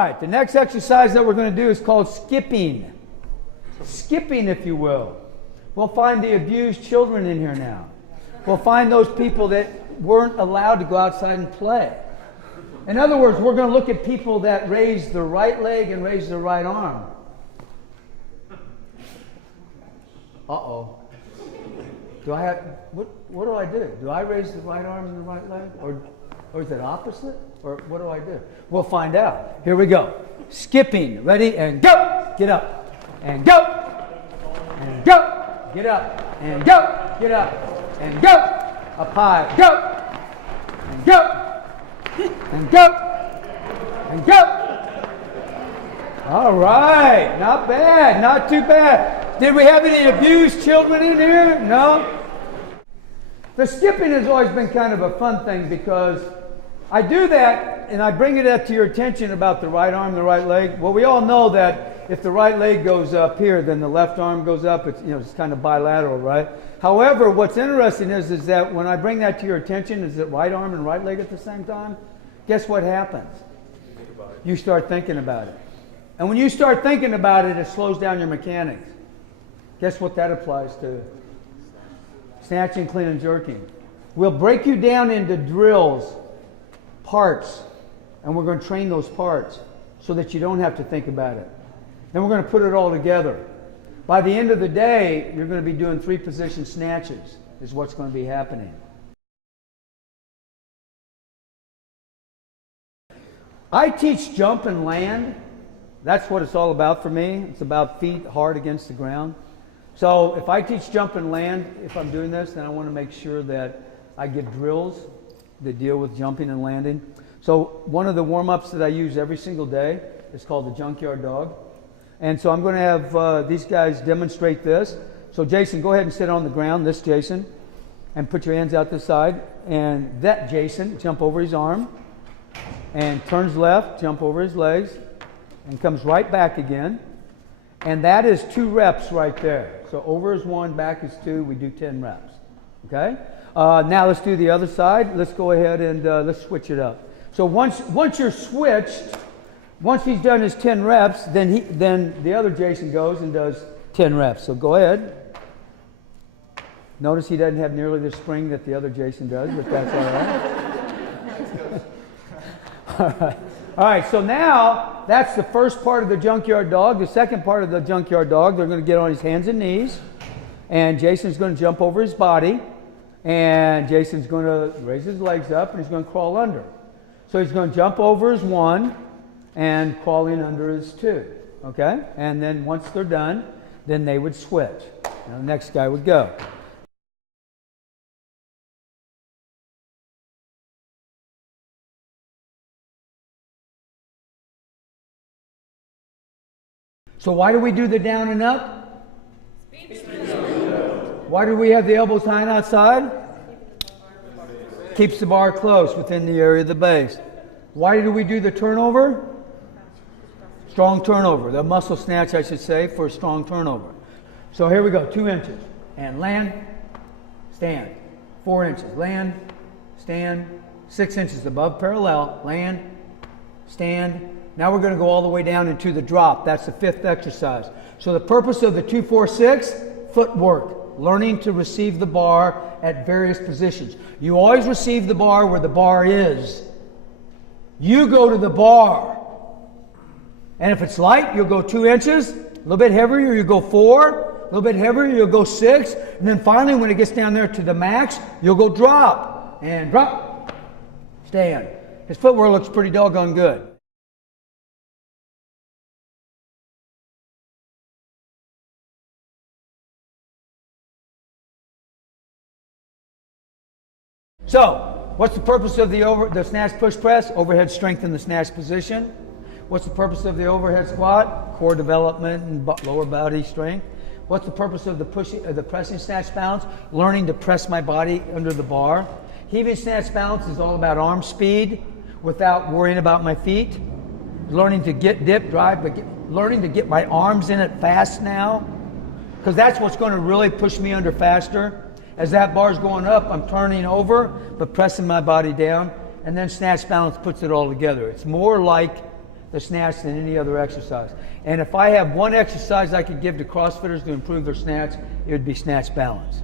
right, the next exercise that we're going to do is called skipping. Skipping, if you will. We'll find the abused children in here now. We'll find those people that weren't allowed to go outside and play. In other words, we're going to look at people that raise their right leg and raise their right arm. Uh-oh. Do I have, what do I do? Do I raise the right arm and the right leg? Or is it opposite? Or what do I do? We'll find out. Here we go. Skipping. Ready? And go! Get up. And go! And go! Get up. And go! Get up. And go! Up high. Go! And go! And go! And go! All right. Not bad. Not too bad. Did we have any abused children in here? No? The skipping has always been kind of a fun thing because I do that and I bring it up to your attention about the right arm, the right leg. Well, we all know that if the right leg goes up here, then the left arm goes up. It's, it's kind of bilateral, right? However, what's interesting is that when I bring that to your attention, is it right arm and right leg at the same time? Guess what happens? You start thinking about it. And when you start thinking about it, it slows down your mechanics. Guess what that applies to? Snatching, clean, and jerking. We'll break you down into drills, parts, and we're going to train those parts so that you don't have to think about it. Then we're going to put it all together. By the end of the day, you're going to be doing 3-position snatches, is what's going to be happening. I teach jump and land. That's what it's all about for me. It's about feet hard against the ground. So if I teach jump and land, if I'm doing this, then I want to make sure that I give drills that deal with jumping and landing. So one of the warm-ups that I use every single day is called the junkyard dog. And so I'm going to have these guys demonstrate this. So Jason, go ahead and sit on the ground, this Jason, and put your hands out this side. And that Jason, jump over his arm, and turns left, jump over his legs, and comes right back again. And that is 2 reps right there. So over is 1, back is 2. We do 10 reps. Okay? Now let's do the other side. Let's go ahead and let's switch it up. So once you're switched, once he's done his 10 reps, then the other Jason goes and does 10 reps. So go ahead. Notice he doesn't have nearly the spring that the other Jason does, but that's all right. All right. All right, so now that's the first part of the junkyard dog. The second part of the junkyard dog, they're going to get on his hands and knees, and Jason's going to jump over his body, and Jason's going to raise his legs up, and he's going to crawl under. So he's going to jump over his 1 and crawl in under his 2, okay? And then once they're done, then they would switch. Now the next guy would go. So why do we do the down and up? Why do we have the elbows high and outside? Keeps the bar close within the area of the base. Why do we do the turnover? Strong turnover. The muscle snatch, I should say, for a strong turnover. So here we go. 2 inches. And land, stand. 4 inches. Land, stand. 6 inches above parallel. Land, stand. Now we're going to go all the way down into the drop. That's the 5th exercise. So the purpose of the 2, 4, 6, footwork. Learning to receive the bar at various positions. You always receive the bar where the bar is. You go to the bar. And if it's light, you'll go 2 inches. A little bit heavier, you'll go 4. A little bit heavier, you'll go 6. And then finally, when it gets down there to the max, you'll go drop. And drop. Stand. His footwork looks pretty doggone good. So, what's the purpose of the snatch push press? Overhead strength in the snatch position. What's the purpose of the overhead squat? Core development and lower body strength. What's the purpose of the pressing snatch balance? Learning to press my body under the bar. Heaving snatch balance is all about arm speed without worrying about my feet. Learning to get dip, drive, but learning to get my arms in it fast now. Because that's what's going to really push me under faster. As that bar's going up, I'm turning over, but pressing my body down. And then snatch balance puts it all together. It's more like the snatch than any other exercise. And if I have one exercise I could give to CrossFitters to improve their snatch, it would be snatch balance.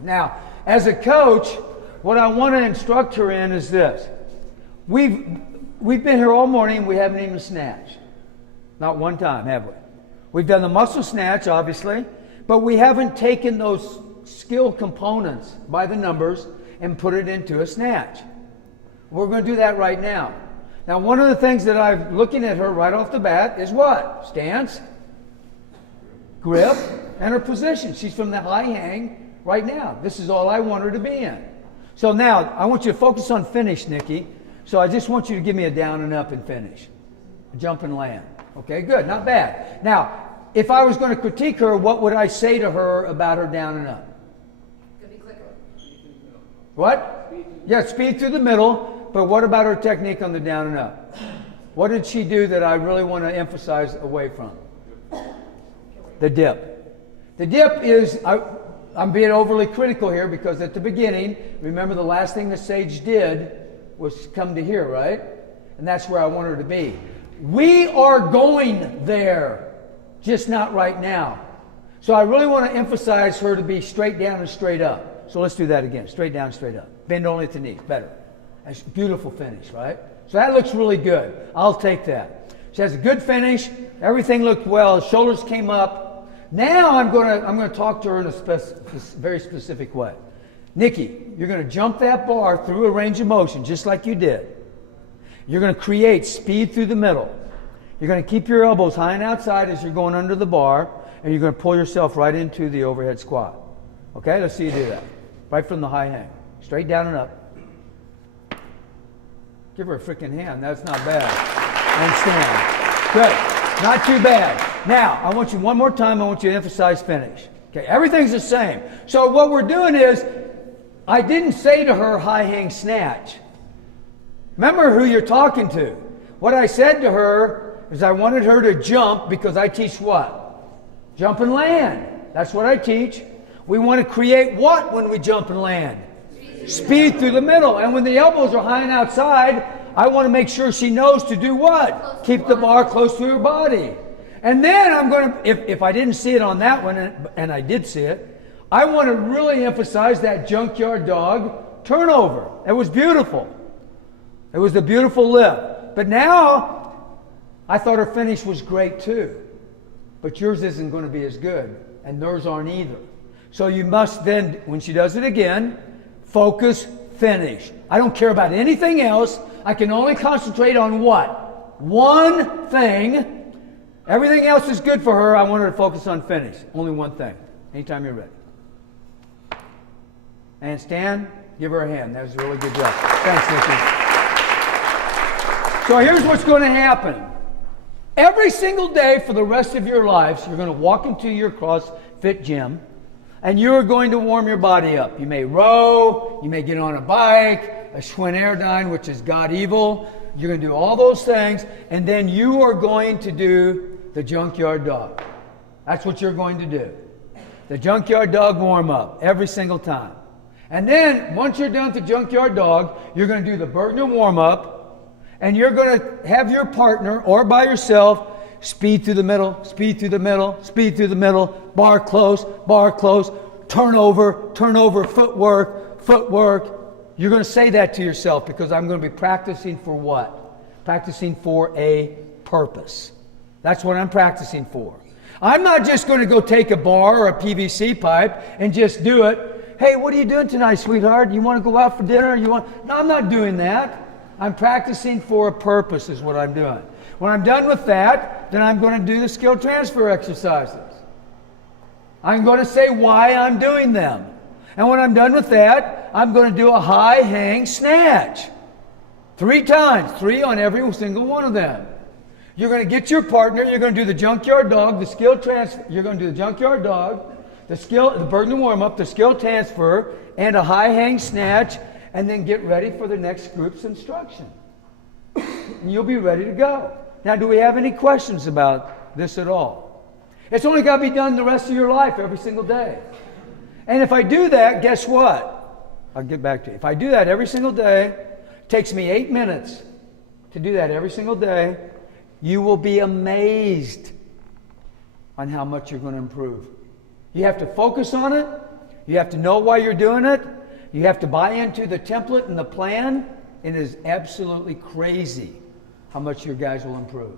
Now, as a coach, what I want to instruct her in is this. We've been here all morning and we haven't even snatched. Not one time, have we? We've done the muscle snatch, obviously, but we haven't taken those skill components by the numbers and put it into a snatch. We're going to do that right now. Now, one of the things that I'm looking at her right off the bat is what? Stance, grip, and her position. She's from the high hang right now. This is all I want her to be in. So now, I want you to focus on finish, Nikki. So I just want you to give me a down and up and finish. A jump and land. Okay, good, not bad. Now, if I was going to critique her, what would I say to her about her down and up? Could be quicker. What? Yeah, speed through the middle, but what about her technique on the down and up? What did she do that I really want to emphasize away from? The dip. The dip is, I'm being overly critical here because at the beginning, remember the last thing the sage did was come to here, right? And that's where I want her to be. We are going there, just not right now. So I really want to emphasize her to be straight down and straight up. So let's do that again. Straight down, straight up. Bend only at the knees. Better. That's a beautiful finish, right? So that looks really good. I'll take that. She has a good finish. Everything looked well. Shoulders came up. Now I'm going to talk to her in a very specific way. Nikki, you're going to jump that bar through a range of motion, just like you did. You're going to create speed through the middle. You're going to keep your elbows high and outside as you're going under the bar, and you're going to pull yourself right into the overhead squat. Okay, let's see you do that. Right from the high hang. Straight down and up. Give her a freaking hand. That's not bad. And stand. Good. Not too bad. Now, I want you one more time, I want you to emphasize finish. Okay, everything's the same. So what we're doing is, I didn't say to her high hang snatch. Remember who you're talking to. What I said to her is I wanted her to jump because I teach what? Jump and land. That's what I teach. We want to create what when we jump and land? Speed through the middle. And when the elbows are high and outside, I want to make sure she knows to do what? Keep the bar close to her body. And then I'm going to, if I didn't see it on that one, and I did see it, I want to really emphasize that junkyard dog turnover. It was beautiful. It was a beautiful lift. But now, I thought her finish was great too. But yours isn't going to be as good. And theirs aren't either. So you must then, when she does it again, focus, finish. I don't care about anything else. I can only concentrate on what? One thing. Everything else is good for her. I want her to focus on finish. Only one thing. Anytime you're ready. And stand. Give her a hand. That was a really good job. Thanks, Nikki. So here's what's going to happen. Every single day for the rest of your lives, you're going to walk into your CrossFit gym and you're going to warm your body up. You may row, you may get on a bike, a Schwinn Airdyne, which is God evil. You're going to do all those things, and then you are going to do the junkyard dog. That's what you're going to do. The junkyard dog warm up every single time. And then, once you're done with the junkyard dog, you're going to do the Bergner warm up, and you're going to have your partner, or by yourself, speed through the middle, speed through the middle, speed through the middle, bar close, turnover, footwork. You're going to say that to yourself because I'm going to be practicing for what? Practicing for a purpose. That's what I'm practicing for. I'm not just going to go take a bar or a PVC pipe and just do it. Hey, what are you doing tonight, sweetheart? You want to go out for dinner? No, I'm not doing that. I'm practicing for a purpose is what I'm doing. When I'm done with that, then I'm going to do the skill transfer exercises. I'm going to say why I'm doing them. And when I'm done with that, I'm going to do a high hang snatch. 3 times, 3 on every single one of them. You're going to get your partner, you're going to do the junkyard dog, the skill transfer, you're going to do the junkyard dog, the Bergner warm-up, the skill transfer, and a high hang snatch, and then get ready for the next group's instruction. And you'll be ready to go. Now, do we have any questions about this at all? It's only got to be done the rest of your life, every single day. And if I do that, guess what? I'll get back to you. If I do that every single day, it takes me 8 minutes to do that every single day, you will be amazed on how much you're going to improve. You have to focus on it. You have to know why you're doing it. You have to buy into the template and the plan. It is absolutely crazy how much your guys will improve.